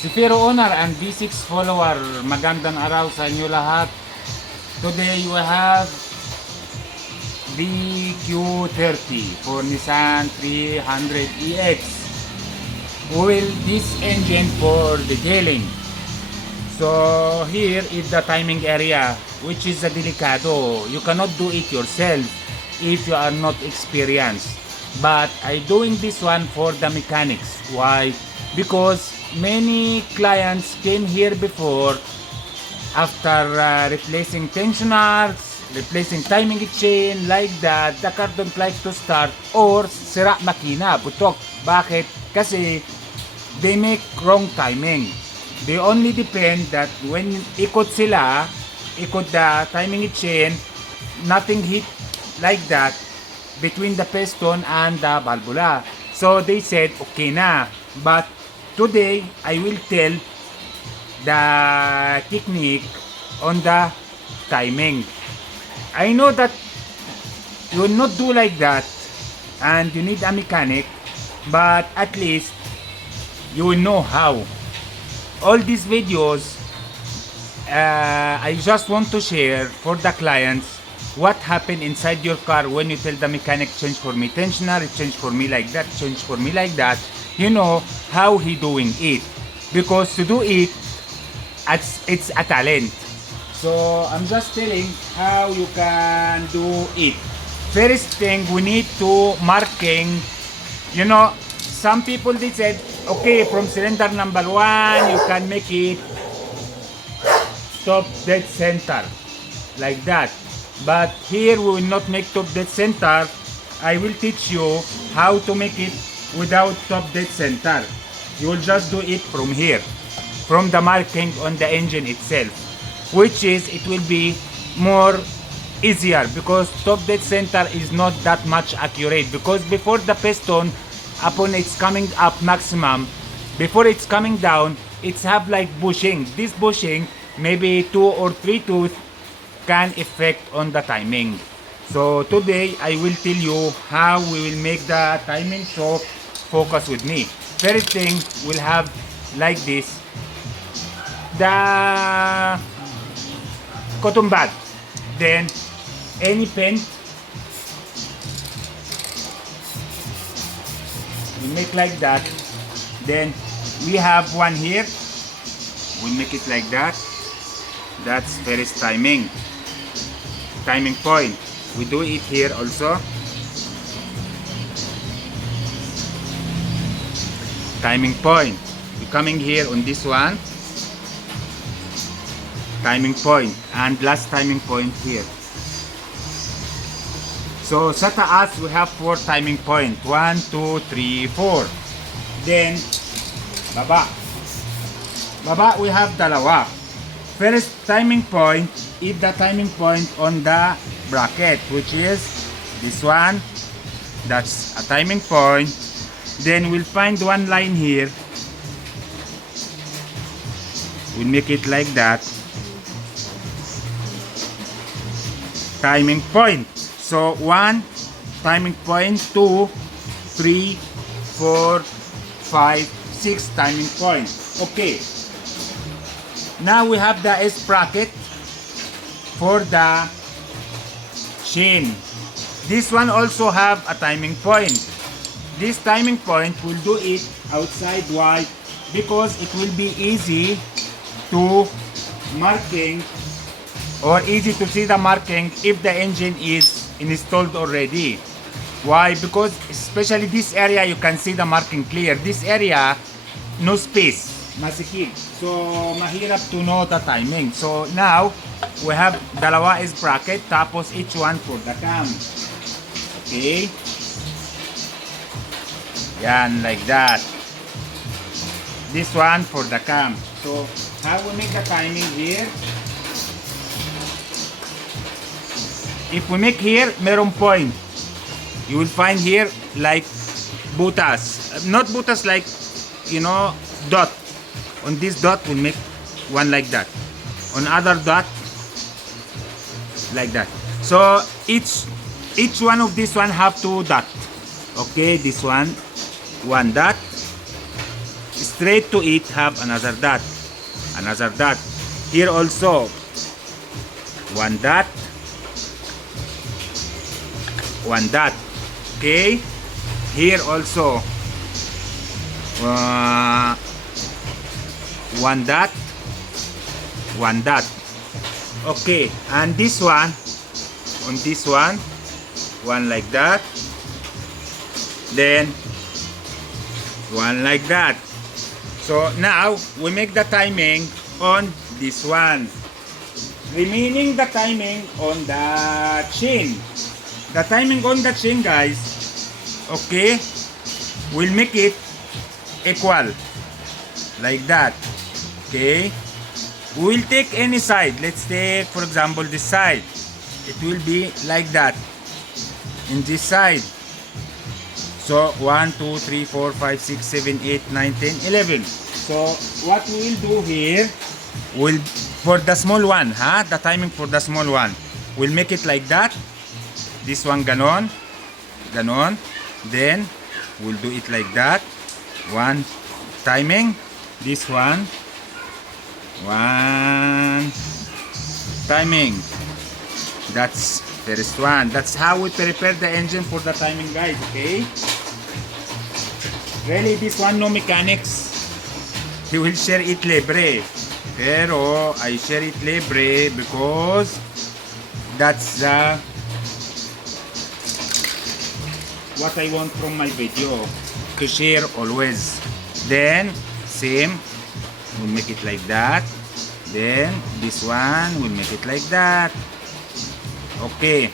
Cefiro owner and V6 follower, magandang araw sa inyo lahat. Today we have the Q30 for Nissan 300EX. Will this engine for detailing. So here is the timing area, which is a delicado. You cannot do it yourself if you are not experienced. But I doing this one for the mechanics. Why? Because many clients came here before after replacing tensioners, replacing timing chain, like that, the car don't like to start or sira makina, putok. Bakit? Kasi they make wrong timing. They only depend that when ikot sila, ikot the timing chain, nothing hit like that between the piston and the valvula. So they said okay na. But today I will tell the technique on the timing. I know that you will not do like that and you need a mechanic, but at least you will know how. All these videos I just want to share for the clients what happened inside your car when you tell the mechanic change for me tensioner, change for me like that, change for me like that. You know how he doing it, because to do it, it's a talent. So I'm just telling how you can do it. First thing, we need to marking. You know, some people they said, okay, from cylinder number 1 you can make it top dead center like that. But here we will not make top dead center. I will teach you how to make it without top dead center. You will just do it from here, from the marking on the engine itself, which is it will be more easier, because top dead center is not that much accurate, because before the piston, upon it's coming up maximum, before it's coming down, it's have like bushing. This bushing, maybe 2 or 3 tooth, can affect on the timing. So today I will tell you how we will make the timing, so focus with me. First thing, we'll have like this the cotton bud, then any pen, we make like that. Then we have one here, we make it like that. That's first timing point. We do it here also. Timing point, we coming here on this one, timing point, and last timing point here. So sa taas we have 4 timing point, 1, 2, 3, 4. Then baba we have dalawa. First timing point is the timing point on the bracket, which is this one. That's a timing point. Then we'll find one line here, we'll make it like that, timing point. So 1 timing point, 2, 3, 4, 5, 6 timing point. Okay, now we have the S bracket for the chain. This one also have a timing point. This timing point will do it outside. Why? Because it will be easy to marking, or easy to see the marking if the engine is installed already. Why? Because especially this area you can see the marking clear. This area, no space, masikip. So mahirap to know the timing. So now we have dalawa is bracket, tapos each one for the cam. Okay, yan, like that. This one for the cam. So how we make the timing here? If we make here, merong point. You will find here like butas. Not butas like, you know, dot. On this dot we'll make one like that. On other dot, like that. So each one of this one have 2 dot. Okay, this one dot. straight to it have another dot. Another dot. Here also, one dot. One dot. Okay. Here also, one dot. One dot. Okay. And this one, on this one like that. Then one like that. So now we make the timing on this one, remaining the timing on the chain. The timing on the chain, guys, okay, we'll make it equal like that. Okay, we will take any side. Let's take, for example, this side. It will be like that in this side. So 1, 2, 3, 4, 5, 6, 7, 8, 9, 10, 11. So what we will do here, will for the small one, the timing for the small one, we'll make it like that. This one ganon, ganon. Then we'll do it like that. One timing. This one timing. That's first one. That's how we prepare the engine for the timing, guys. Okay. Really, this one no mechanics. He will share it libre. Pero I share it libre because that's the what I want from my video, to share always. Then same, we'll make it like that. Then this one we'll make it like that. Okay.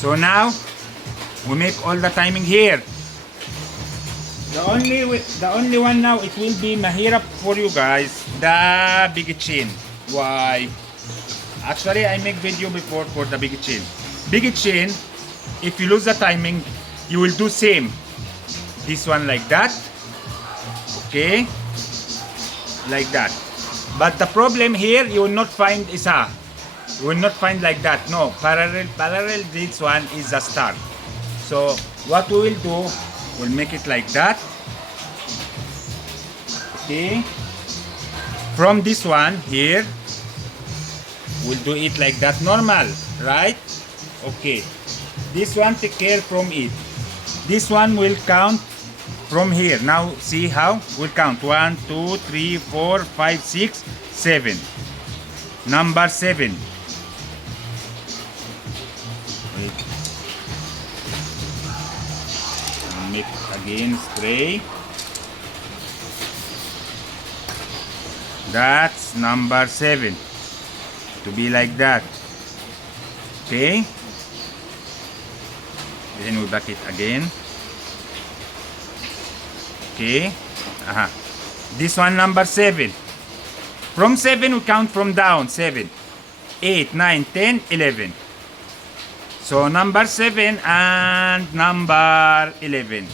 So now we make all the timing here. The only one now, it will be mahirap for you guys, the big chain. Why? Actually, I make video before for the big chain. Big chain, if you lose the timing, you will do same. This one like that. Okay? Like that. But the problem here, you will not find isa. You will not find like that. No, parallel, this one is a star. So, what we will do, we'll make it like that. Okay. From this one here, we'll do it like that normal, right? Okay. This one take care from it. This one will count from here. Now see how we'll count. 1, 2, 3, 4, 5, 6, 7. Number 7. Wait. Make again spray. That's number 7. To be like that. Okay. Then we back it again. Okay. This one number 7. From 7 we count from down. 7, 8, 9, 10, 11. So number 7 and number 11.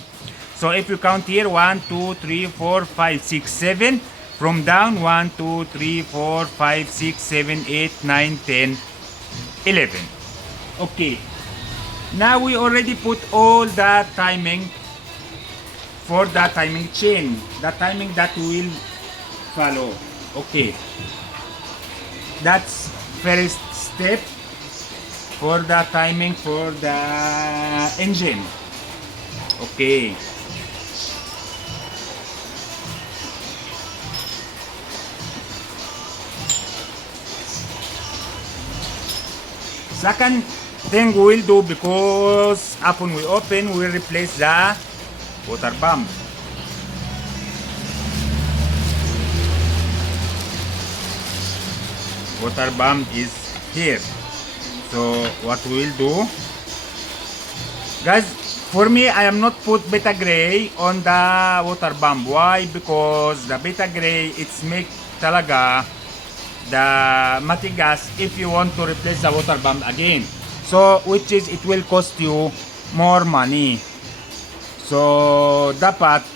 So if you count here 1, 2, 3, 4, 5, 6, 7. From down 1, 2, 3, 4, 5, 6, 7, 8, 9, 10, 11. Okay. Now we already put all the timing for the timing chain. The timing that we will follow. Okay. That's first step for the timing for the engine. Okay. Second thing we will do, because upon we open, we will replace the water pump. Water pump is here. So what we will do, guys, for me, I am not put beta gray on the water pump. Why? Because the beta gray, it's make talaga the matigas if you want to replace the water pump again. So which is, it will cost you more money. So dapat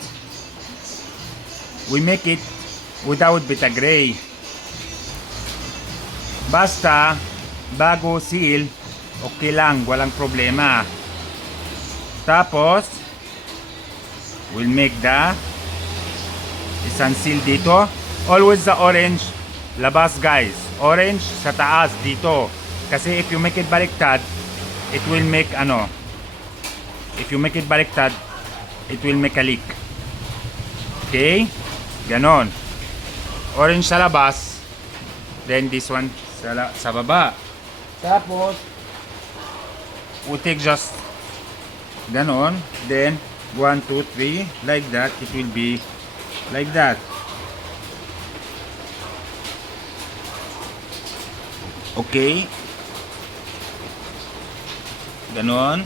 we make it without beta gray. Basta bago seal, okay lang, walang problema. Tapos we'll make the isang seal dito. Always the orange labas guys. Orange sa taas dito. Kasi if you make it baliktad, it will make ano. If you make it baliktad, it will make a leak. Okay? Ganon. Orange sa labas. Then this one sa baba. Tapos, we take just ganon. Then, 1, 2, 3. Like that. It will be like that. Okay. Ganon.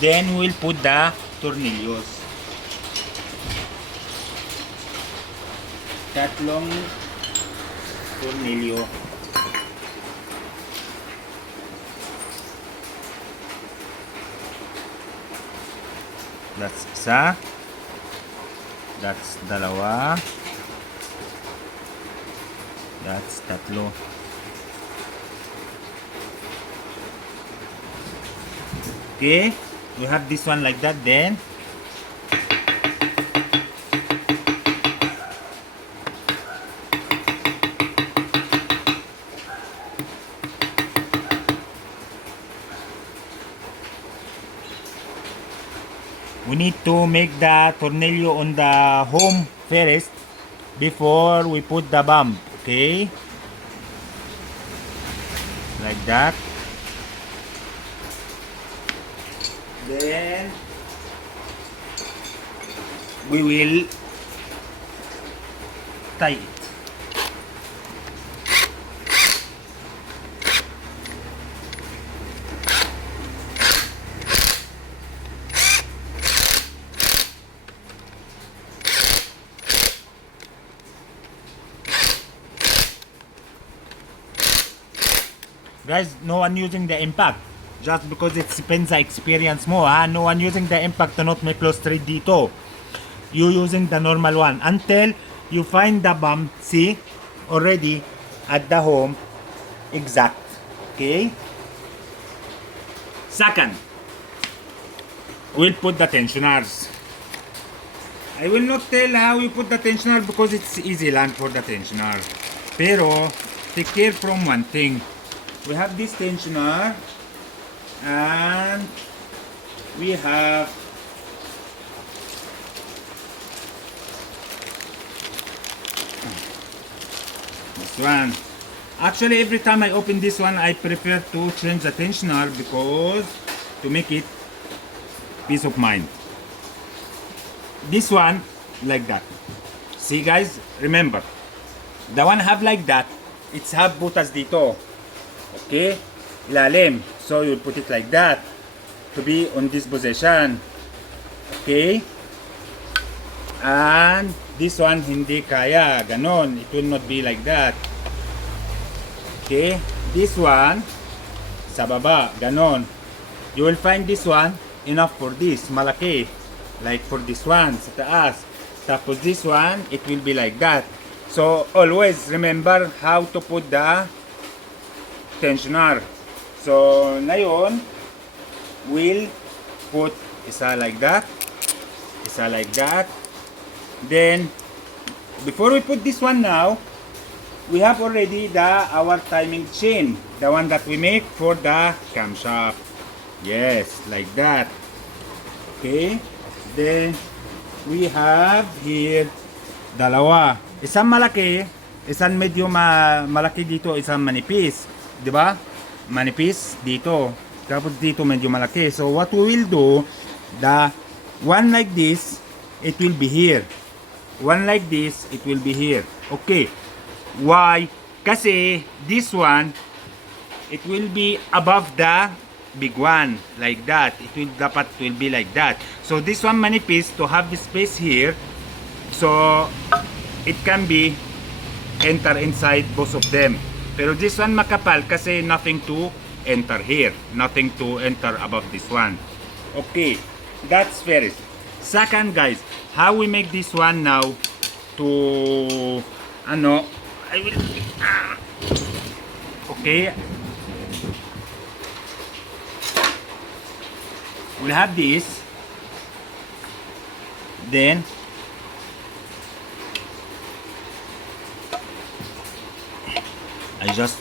Then, we'll put the tornillos. Tatlong tornilyo. That's isa. That's dalawa. That's tatlo. Okay, we have this one like that. Then we need to make the tornillo on the home first before we put the bump. Okay, like that. Then we will tie it. Guys, no one using the impact. Just because it depends the experience mo, ha? No one using the impact to not make close straight dito. You using the normal one until you find the bump. See, already at the home exact. Okay. Second, we'll put the tensioners. I will not tell how you put the tensioner because it's easy lang for the tensioner. Pero take care from one thing. We have this tensioner and we have this one. Actually, every time I open this one, I prefer to change the tensioner because to make it peace of mind. This one like that. See guys, remember the one have like that, it's have butas dito. Okay, ilalim. So you put it like that to be on this position. Okay, and this one hindi kaya ganon, it will not be like that. Okay, this one sa baba ganon. You will find this one enough for this, malaki, like for this one sa taas. Tapos this one, it will be like that. So always remember how to put the tensioner. So ngayon, we'll put isa like that, isa like that. Then before we put this one now, we have already our timing chain, the one that we make for the camshaft. Yes, like that. Okay, then we have here dalawa, isang malaki, isang medyo malaki dito, isang manipis, di ba? Manipis dito, tapos dito medyo malaki. So what we will do, the one like this, it will be here. One like this, it will be here. Okay, why? Kasi this one, it will be above the big one, like that. It will dapat will be like that. So this one manipis to have the space here, so it can be enter inside both of them. Pero this one makapal kasi nothing to enter here, nothing to enter above this one. Okay, that's first. Second guys, how we make this one now to ano, I will okay, we'll have this, then I just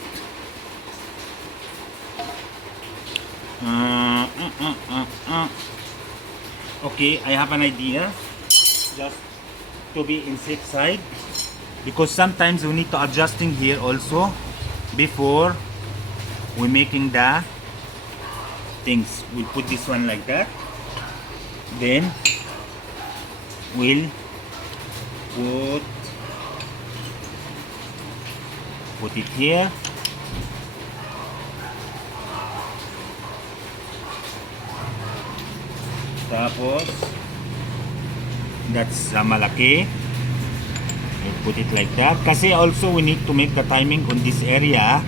okay, I have an idea, just to be in safe side, because sometimes we need to adjusting here also before we making the things. We'll put this one like that, then we'll put it here. Tapos, that's malaki. We'll put it like that. Kasi also we need to make the timing on this area.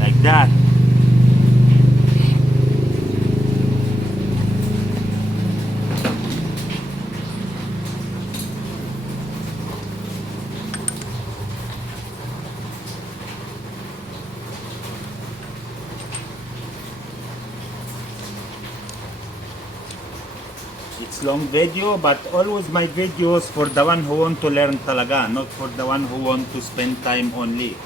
Like that. It's long video, but always my videos for the one who want to learn talaga, not for the one who want to spend time only.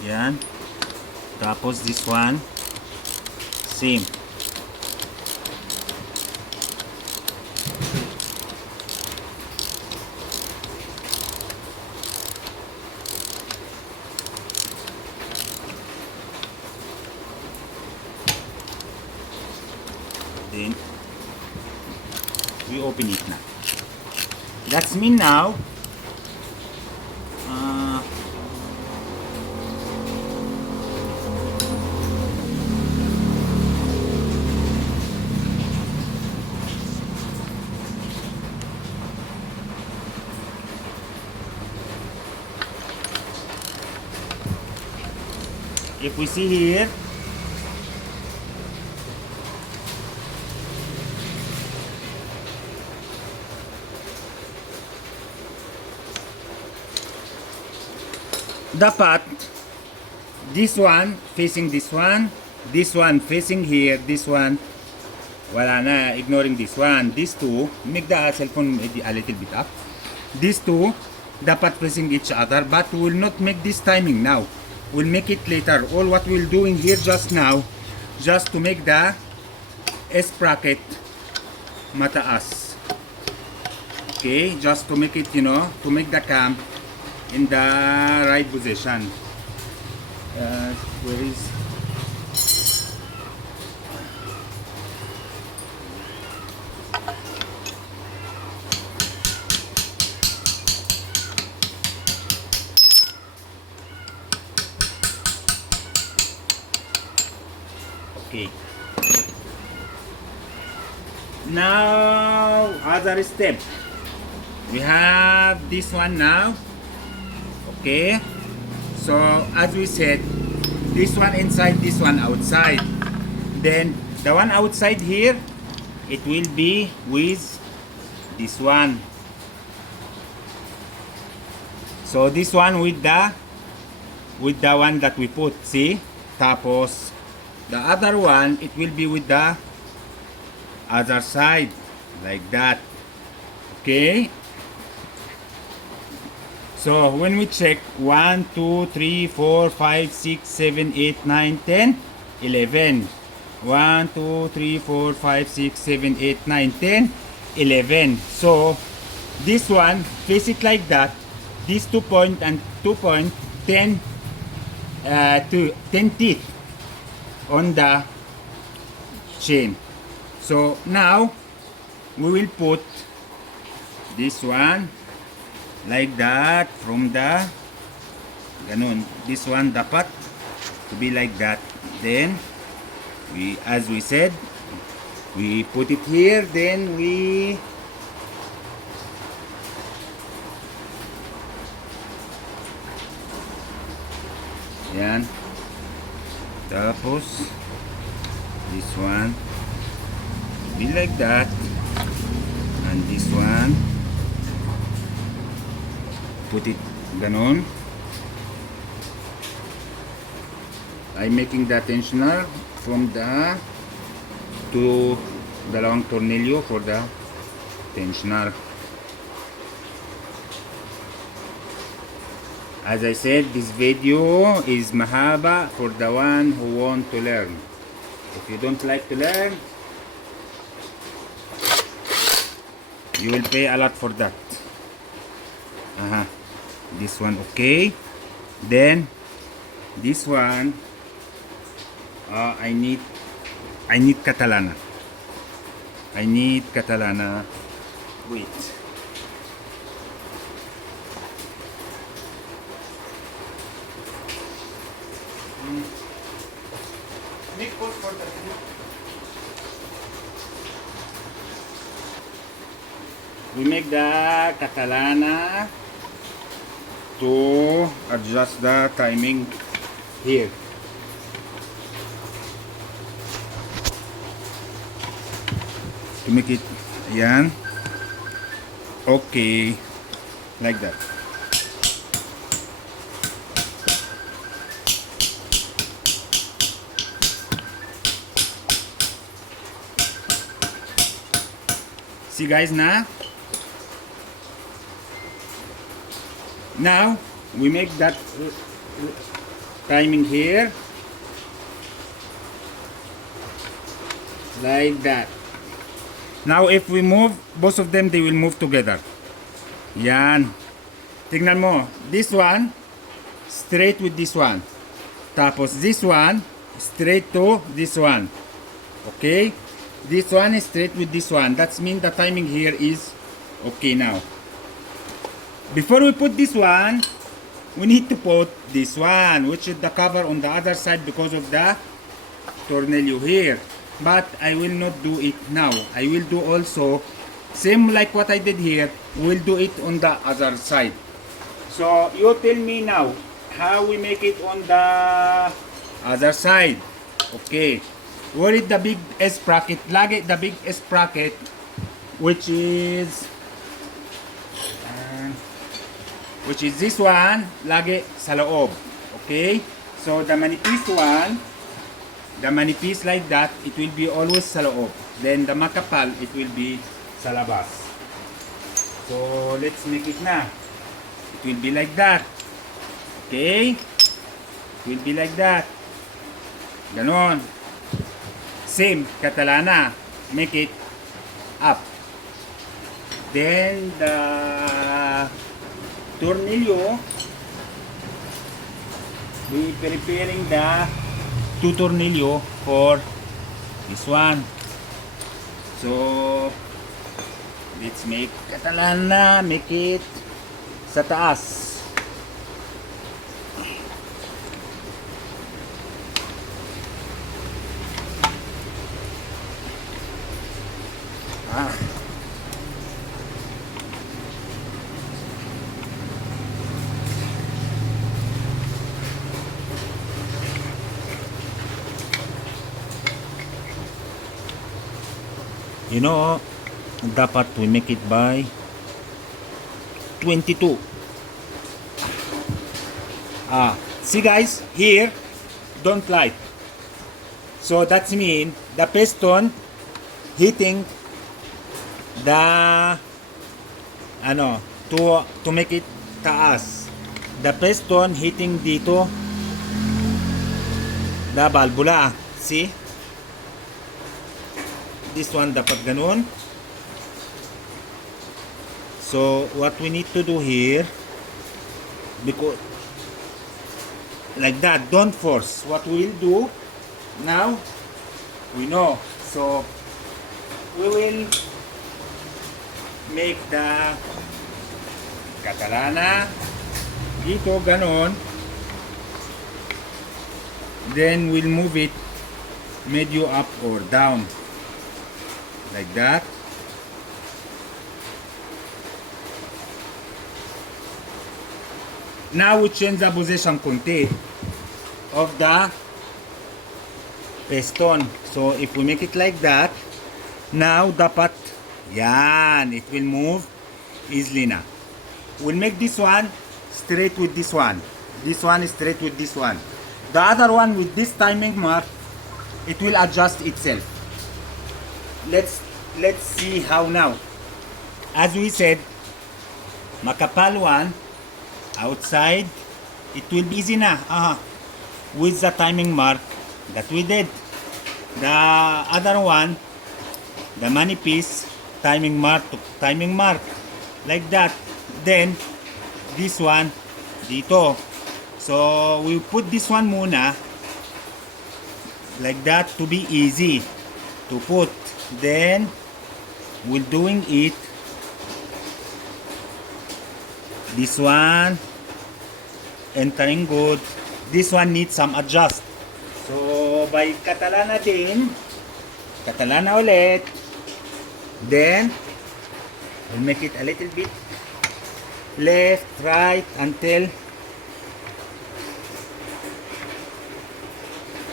Yan. Tapos this one, same. Then we open it now. That's me now. If we see here, dapat this one facing this one facing here, this one wala na, ignoring this one. These two, make the cellphone a little bit up. These two dapat facing each other, but we will not make this timing now. We'll make it later. All what we'll do in here just now, just to make the S-bracket mataas. Okay, just to make it, you know, to make the cam in the right position. Where is... Okay. Now, other step. We have this one now. Okay. So, as we said, this one inside, this one outside. Then, the one outside here, it will be with this one. So, this one with the one that we put, see? Tapos, the other one, it will be with the other side, like that. Okay? So, when we check, 1, 2, 3, 4, 5, 6, 7, 8, 9, 10, 11. 1, 2, 3, 4, 5, 6, 7, 8, 9, 10, 11. So, this one, face it like that. This 2 point and 2 point, 10 teeth on the chain. So now we will put this one like that from the ganun. This one dapat to be like that. Then we, as we said, we put it here. Then we Yan. Tapos, this one, be like that. And this one, put it ganon. I'm making the tensioner from the to dalawang tornilyo for the tensioner. As I said, this video is mahaba for the one who want to learn. If you don't like to learn, you will pay a lot for that. This one okay. Then this one, I need Catalana. I need Catalana. Wait. We make the Catalana to adjust the timing here. To make it, yan, okay, like that. See guys, now we make that timing here like that. Now if we move both of them, they will move together. Yan, tingnan mo, this one straight with this one, tapos this one straight to this one. Okay, this one is straight with this one. That means the timing here is okay. Now before we put this one, we need to put this one, which is the cover on the other side because of the tornilyo here. But I will not do it now. I will do also same like what I did here. We'll do it on the other side. So you tell me now how we make it on the other side. Okay, where is the big S bracket? Lagi the big S bracket, which is this one, lagi sa loob. Okay, so the manipis one, the manipis like that, it will be always sa loob. Then the makapal, it will be sa labas. So let's make it na. It will be like that. Okay, it will be like that. Ganon. Same, Catalana, make it up. Then the tornilyo, we preparing the two tornilyo for this one. So let's make Catalana, make it sa taas. You know, dapat we make it by 22. See guys, here don't light. So that means the piston hitting the to make it taas. The piston hitting dito the valvula. See? This one dapat ganun. So what we need to do here, because like that, don't force. What we will do now, we know. So we will make the Catalana dito ganon. Then we'll move it medyo up or down. Like that. Now we change the position konti. of the piston. So if we make it like that, now dapat yan, it will move easily na. We'll make this one straight with this one. This one is straight with this one. The other one with this timing mark, it will adjust itself. Let's see how now. As we said, makapal one outside, it will be easy na. With the timing mark that we did. The other one, the money piece, timing mark to timing mark, like that. Then this one dito. So we put this one muna like that to be easy to put. Then we're doing it this one entering good. This one needs some adjust. So by katalana din, katalana ulit. Then we'll make it a little bit left, right until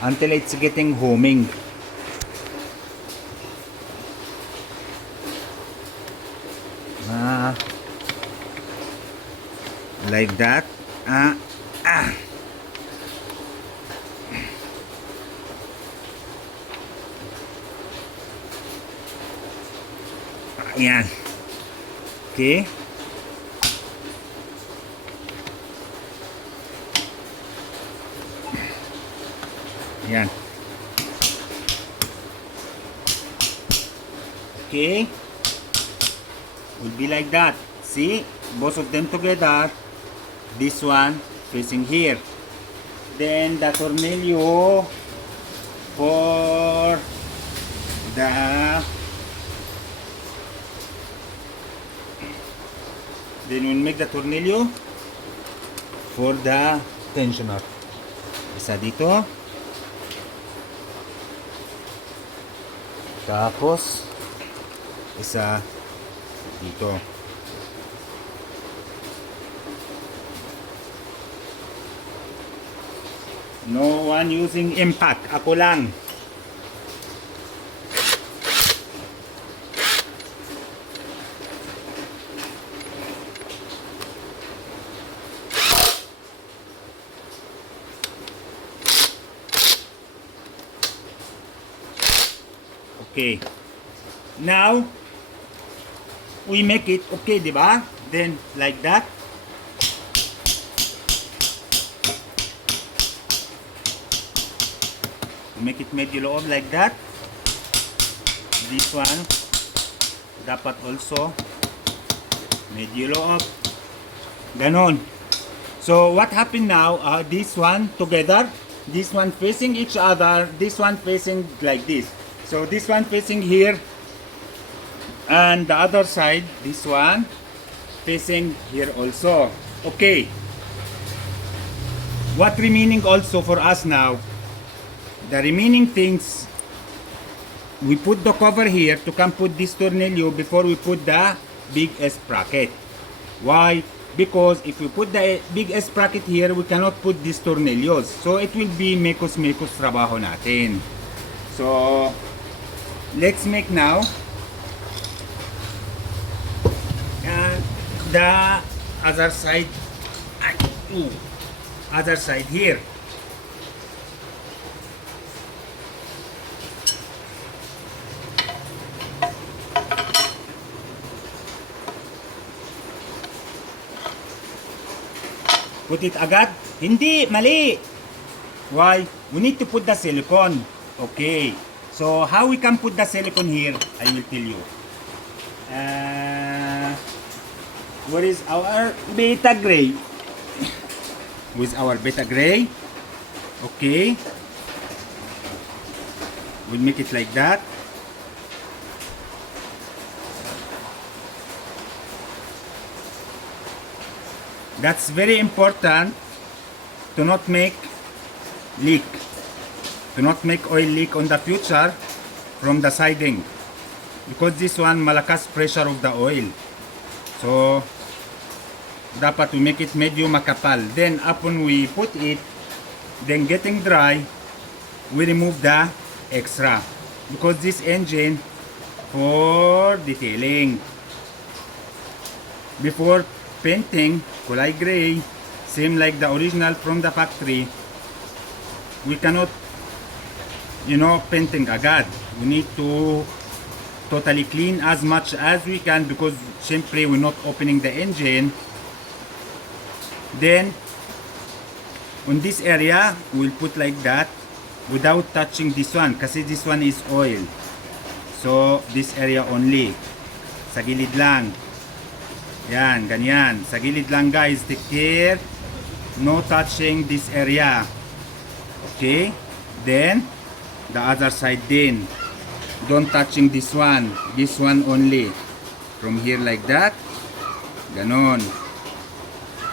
it's getting homing. Like that. Yan. Okay. Yan. Okay. Will be like that. See? Both of them together. This one facing here. Then the tornillo for the we'll make the tornillo for the tensioner. Isa dito. Tapos isa dito. No one using impact. Ako lang. Okay. Now, we make it okay, diba? Then, like that. We make it medyo loob like that. This one, dapat also medyo loob. Ganon. So, what happened now, this one together, this one facing each other, this one facing like this. So this one facing here, and the other side, this one facing here also. Okay. What remaining also for us now? The remaining things, we put the cover here to come put this tornillo before we put the big S sprocket. Why? Because if we put the big S sprocket here, we cannot put these tornillos. So it will be mekos-mekos trabaho natin. So let's make now the other side, other side here. Put it agad? Hindi, mali. Why? We need to put the silicone. Okay. So how we can put the silicone here, I will tell you. Where is our beta gray? With our beta gray. Okay. We'll make it like that. That's very important to not make leak. To not make oil leak on the future from the siding. Because this one malakas pressure of the oil. So dapat we make it medyo makapal. Then upon we put it, Then getting dry, we remove the extra because this engine for detailing. Before painting, kulay gray, same like the original from the factory, we cannot, painting agad. We need to totally clean as much as we can because simply we're not opening the engine. Then on this area, we'll put like that without touching this one kasi this one is oil. So this area only. Sa gilid lang. Yan, ganyan. Sa gilid lang guys, take care. No touching this area. Okay? Then, the other side din. Don't touching this one. This one only. From here like that. Ganon.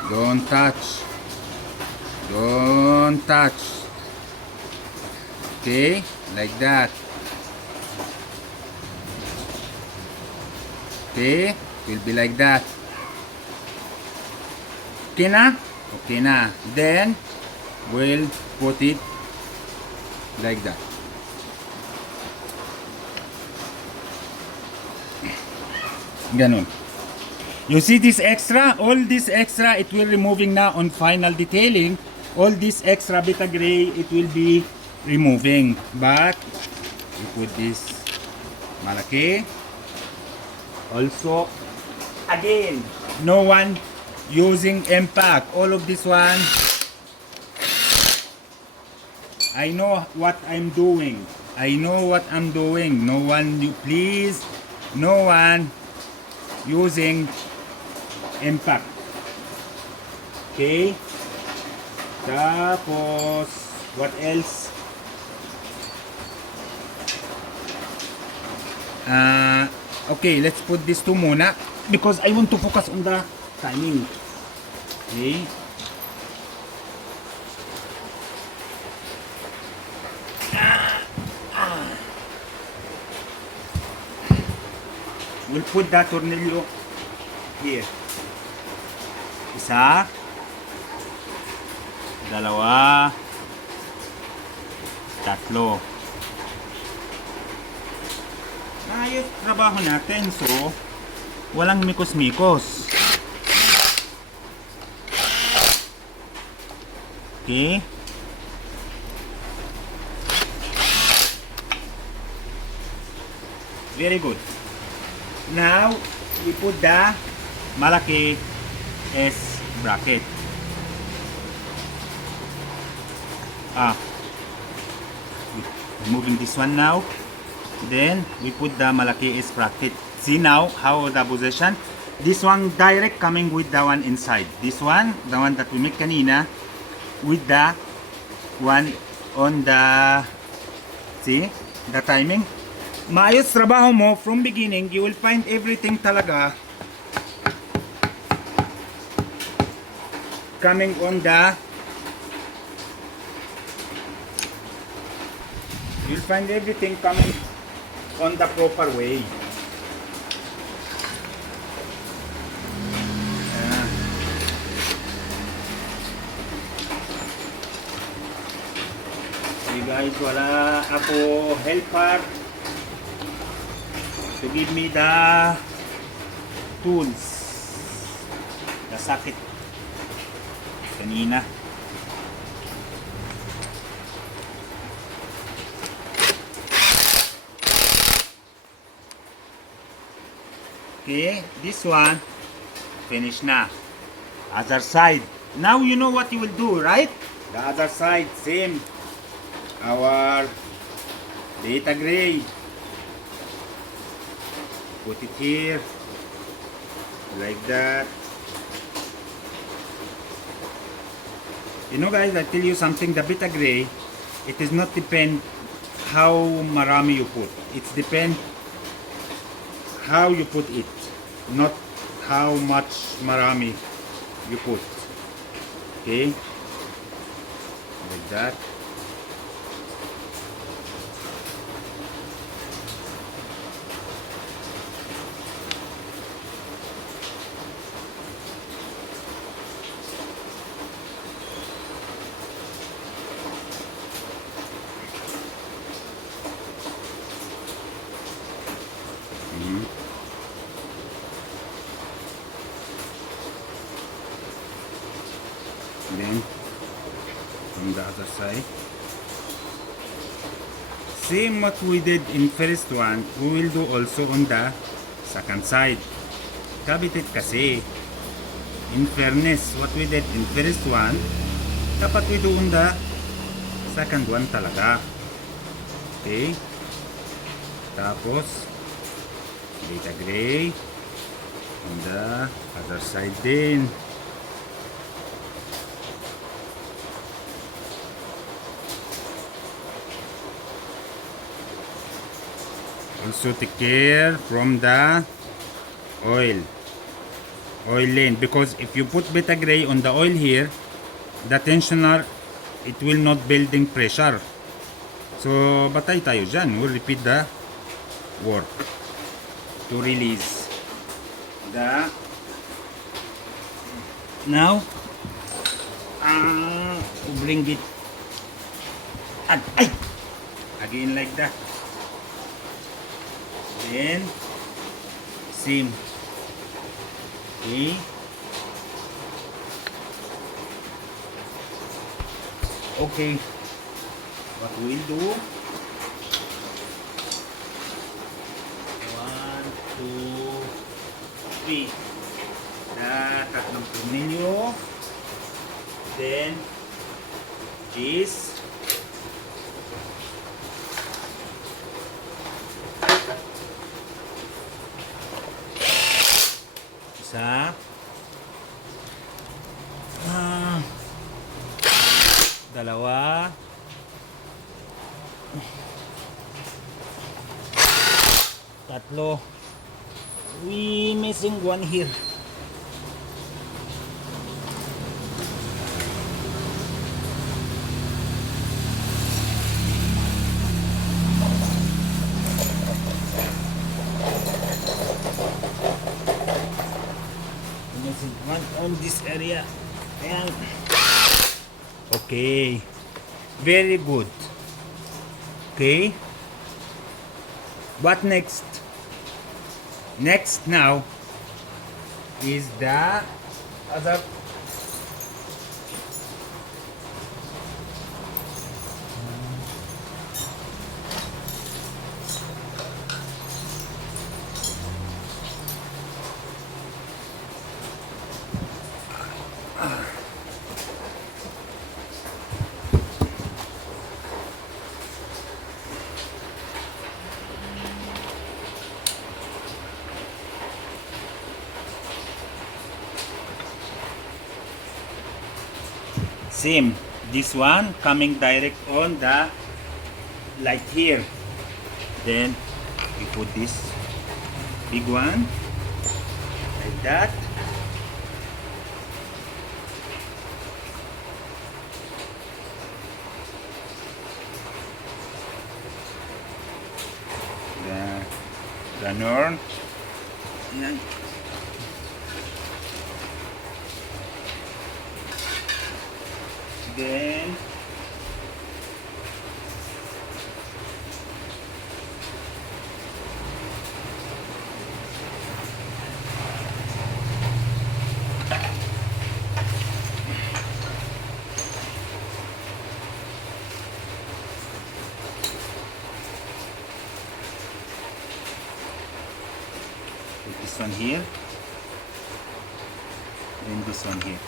Don't touch. Don't touch. Okay? Like that. Okay? Will be like that. Okay na? Okay na. Then, we'll put it like that. Ganon. You see this extra? All this extra, it will removing now on final detailing. All this extra beta gray, it will be removing. But, we put this malaki. Also, again, no one using impact. All of this one, I know what I'm doing. I know what I'm doing. No one, please, no one using impact. Okay? Tapos, what else? Okay, let's put this two muna because I want to focus on the timing. Okay? We'll put that tornillo here. Isa, dalawa, tatlo. Ayos trabaho natin, so walang mikos-mikos. Okay? Very good. Now, we put the malaki S bracket. Removing this one now. Then, we put the malaki S bracket. See now how the position. This one direct coming with the one inside. This one, the one that we make kanina, with the one on the, see, the timing. Maayos trabaho mo from beginning, you will find everything talaga coming on the, you'll find everything coming on the proper way. Okay guys, wala ako helper to give me the tools, the socket kanina. Okay, this one finish na. Other side. Now you know what you will do, right? The other side, same. Our data gray. Put it here, like that. You know guys, I tell you something, the beta gray, it is not depend how marami you put. It's depend how you put it, not how much marami you put. Okay? Like that. Then from the other side, same what we did in first one, we will do also on the second side. Kabitit kasi. In fairness, what we did in first one, dapat we do on the second one talaga. Okay? Tapos, beta gray on the other side din. Also take care from the oil lane, because if you put beta gray on the oil here, the tensioner, it will not building pressure. So batay tayo dyan. We'll repeat the work to release the now bring it again like that. Then same. Okay. Okay. What we'll do? 1, 2, 3. Tatlong tornilyo. Then this. Isa. Dalawa. Tatlo. We missing one here. Missing one on this area. Ayan. Okay. Very good. Okay. What next? Next now is the other same. This one coming direct on the light here. Then we put this big one like that. The norm. Yan. Then put this one here, then this one here.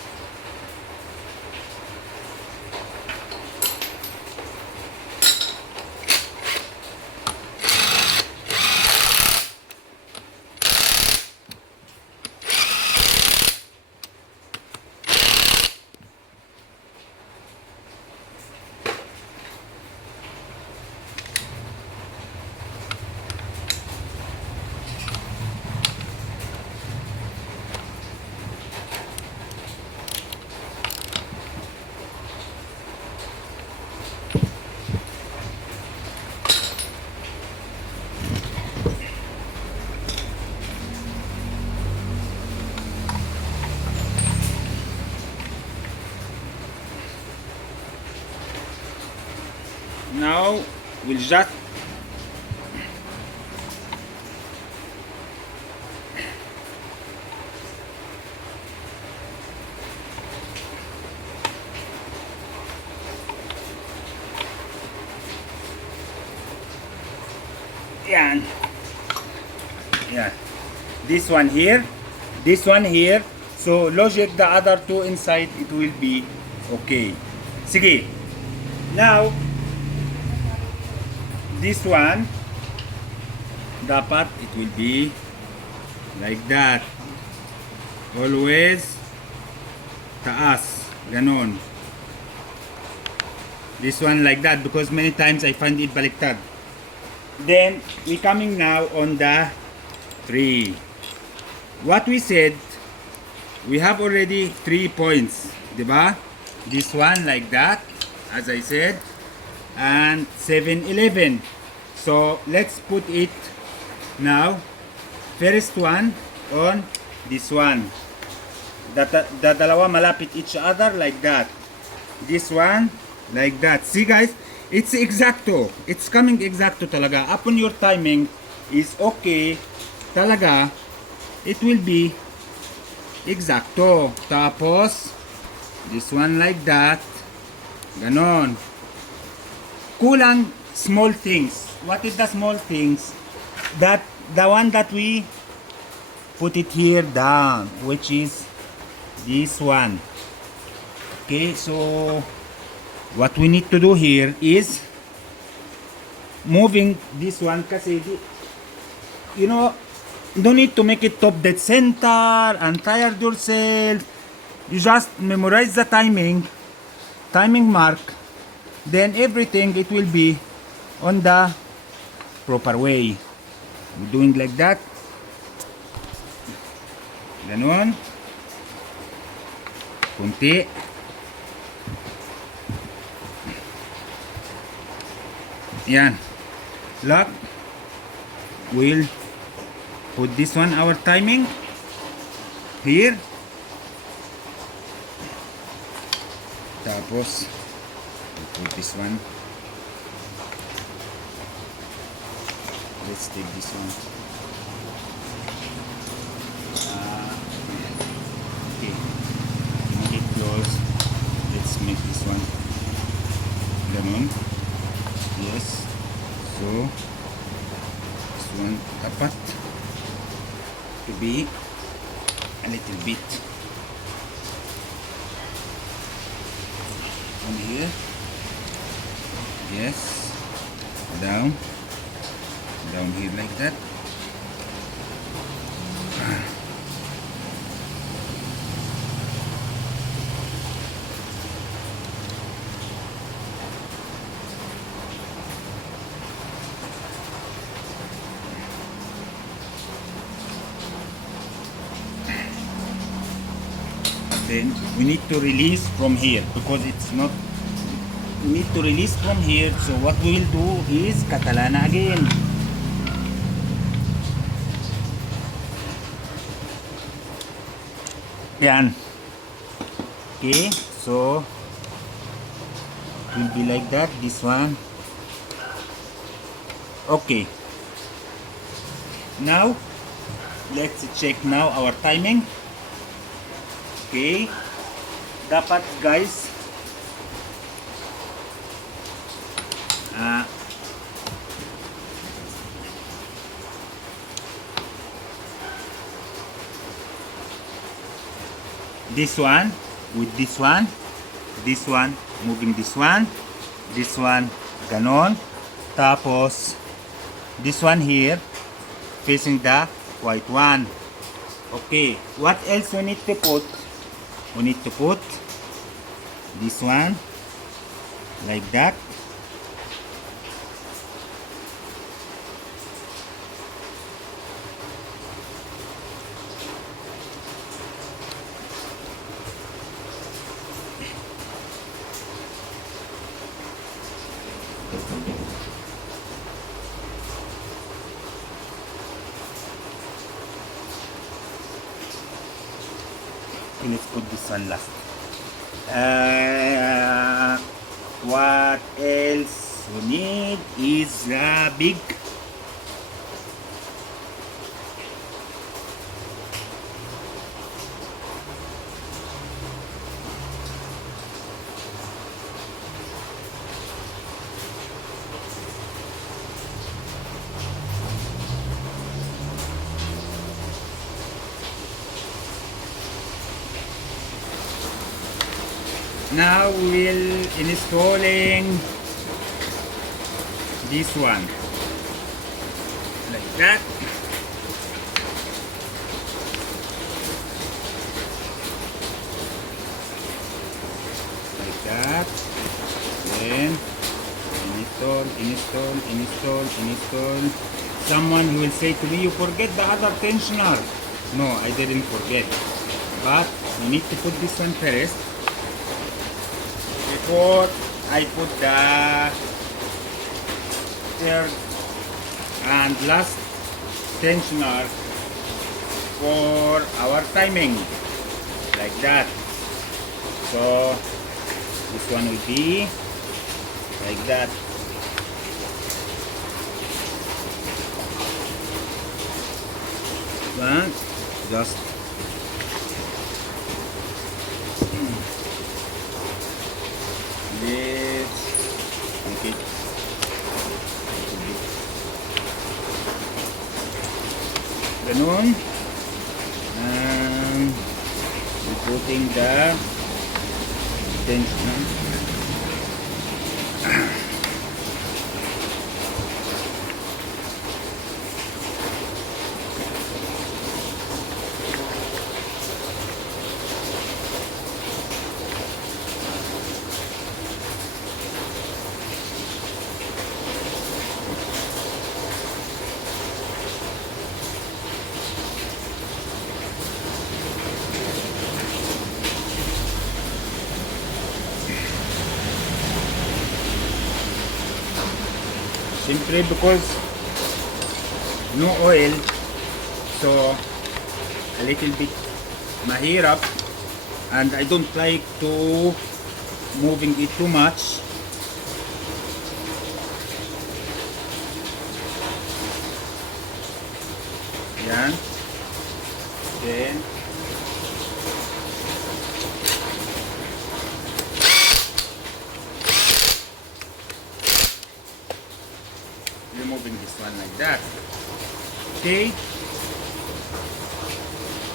Now we'll just Yan. Yan. This one here. This one here. So logic the other two inside, it will be okay. Sige. Now, this one, dapat it will be like that. Always taas. Ganon. This one like that because many times I find it baliktad. Then, we coming now on the 3. What we said, we have already 3 points. Diba? This one like that, as I said. And 7, 11. So, let's put it now. First one on this one. The dalawa malapit each other like that. This one like that. See guys, it's exacto. It's coming exacto talaga. Upon your timing is okay talaga, it will be exacto. Tapos, this one like that. Ganon. Kulang small things. What is the small things? That the one that we put it here down, which is this one. Okay, so what we need to do here is moving this one kasi you know, don't need to make it top dead center and tired yourself. You just memorize the timing mark, then everything it will be on the proper way. We're doing like that. Ganon. Kunti. Yan. Look. We'll put this one, our timing, here. Tapos, we'll put this one. Let's take this one. Okay. Make it close. Let's make this one. Ganon. Yes. So, this one dapat to be a little bit on here. Yes. Down here like that. Then we need to release from here because it's not, we need to release from here. So what we will do is katalana again. Yan. Okay, so it will be like that. This one. Okay. Now let's check now our timing. Okay, dapat guys this one with this one moving this one ganon, tapos this one here facing the white one. Okay, what else we need to put? We need to put this one like that. Let's put this one last. What else we need is a big Now we'll installing this one like that. Like that. Then install. Someone will say to me, you forget the other tensioner. No, I didn't forget. But you need to put this one first before I put the third and last tensioner for our timing. Like that. So this one will be like that. One, just let's make it ganun, and putting the tension. Simply because no oil, so a little bit mahirap, and I don't like to moving it too much. Yan. Then removing this one like that. Okay,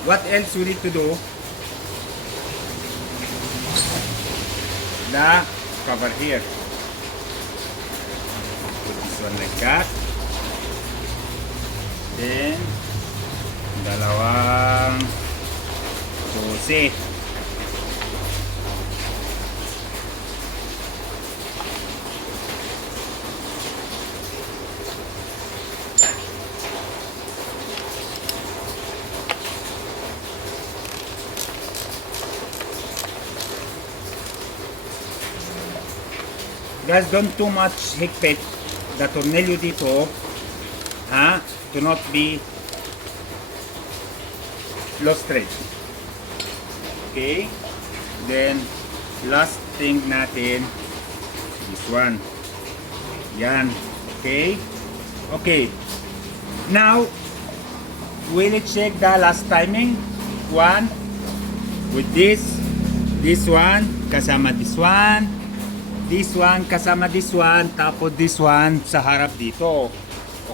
what else we need to do? The cover here, put this one like that. Then dalawang susi. Guys, don't too much higpit the tornilyo dito, ha, to not be lost thread. Okay, then last thing natin, this one. Yan. Okay, okay, now we'll check the last timing one with this one kasama this one, this one kasama this one, tapos this one sa harap dito.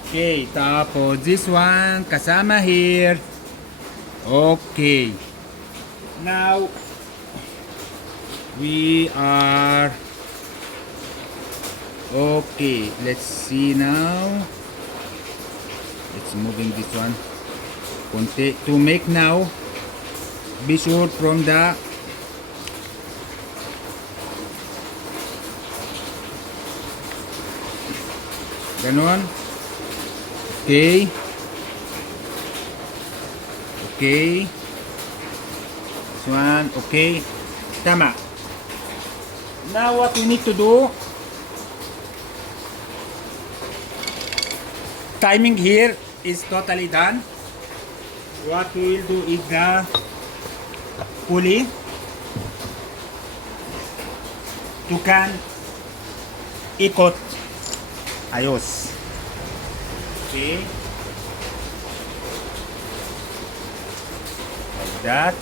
Okay, tapos this one kasama here. Okay, now we are okay. Let's see now. Let's moving this one konti to make now. Be sure from the ganon. Okay. Okay. This one. Okay. Tama. Now what we need to do, timing here is totally done. What we will do is the pulley to can ikot ayos. Okay, like that.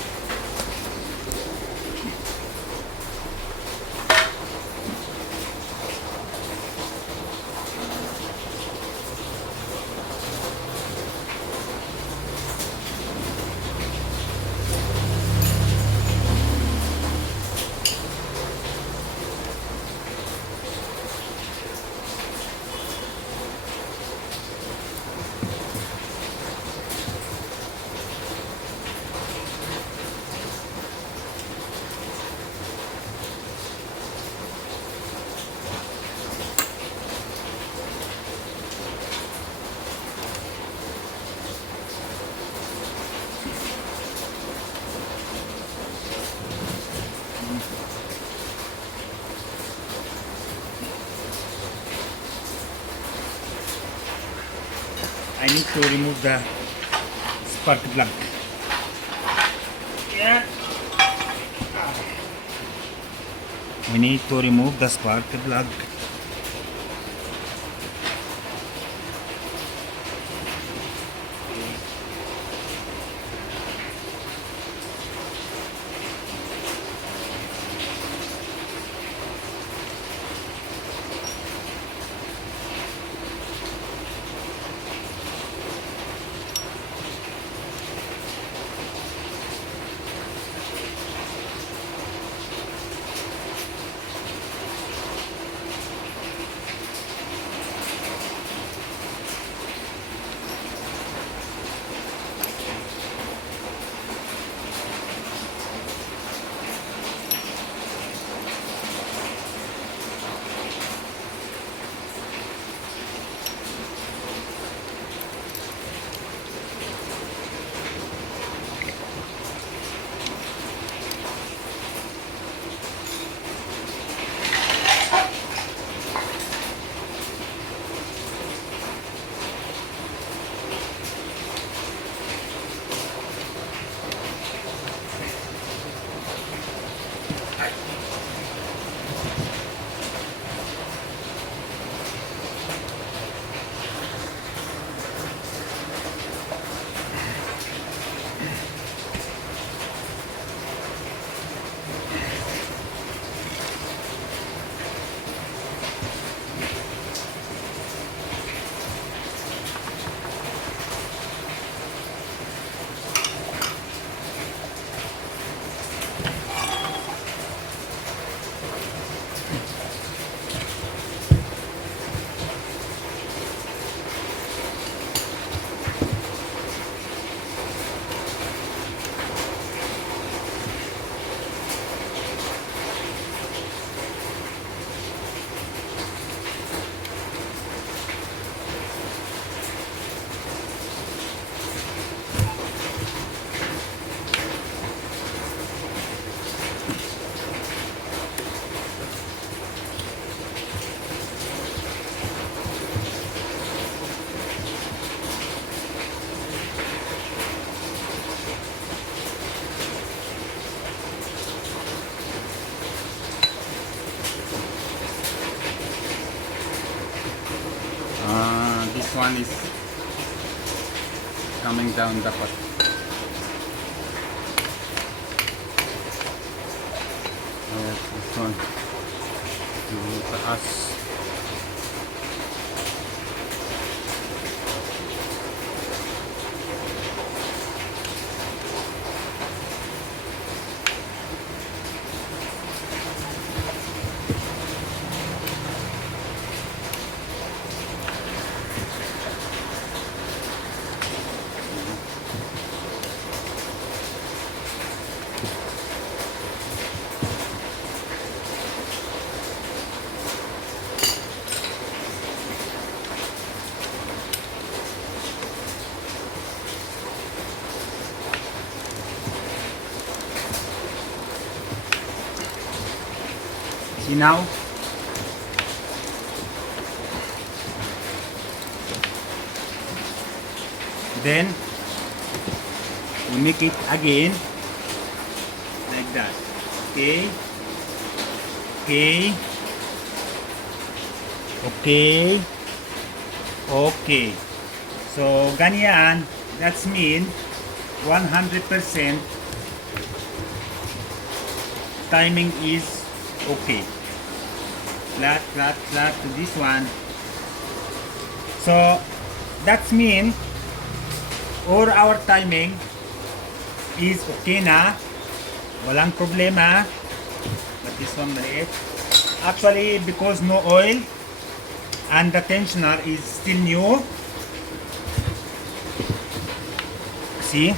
I need to remove the spark plug. Yeah. We need to remove the spark plug. This one is coming down dapat. This one to taas. See now? Then we make it again like that. Okay. Okay. Okay. Okay. So ganyan, that's mean 100% timing is okay. Flat, flat, flat to this one. So that's mean all our timing is okay na. Walang problema. But this one maliit. Actually, because no oil and the tensioner is still new. See?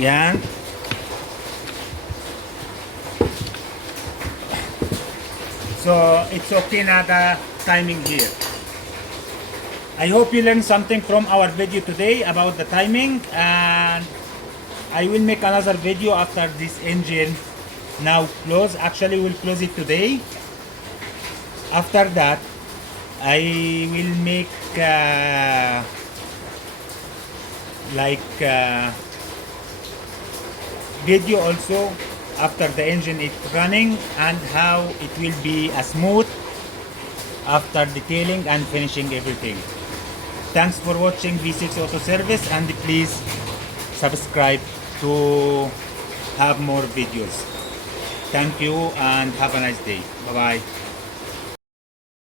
Yan. So it's okay na the timing here. I hope you learned something from our video today about the timing, and I will make another video after this engine now close. Actually we'll close it today. After that I will make like video also after the engine is running and how it will be a smooth after detailing and finishing everything. Thanks for watching V6 Auto Service, and please subscribe to have more videos. Thank you and have a nice day. Bye bye.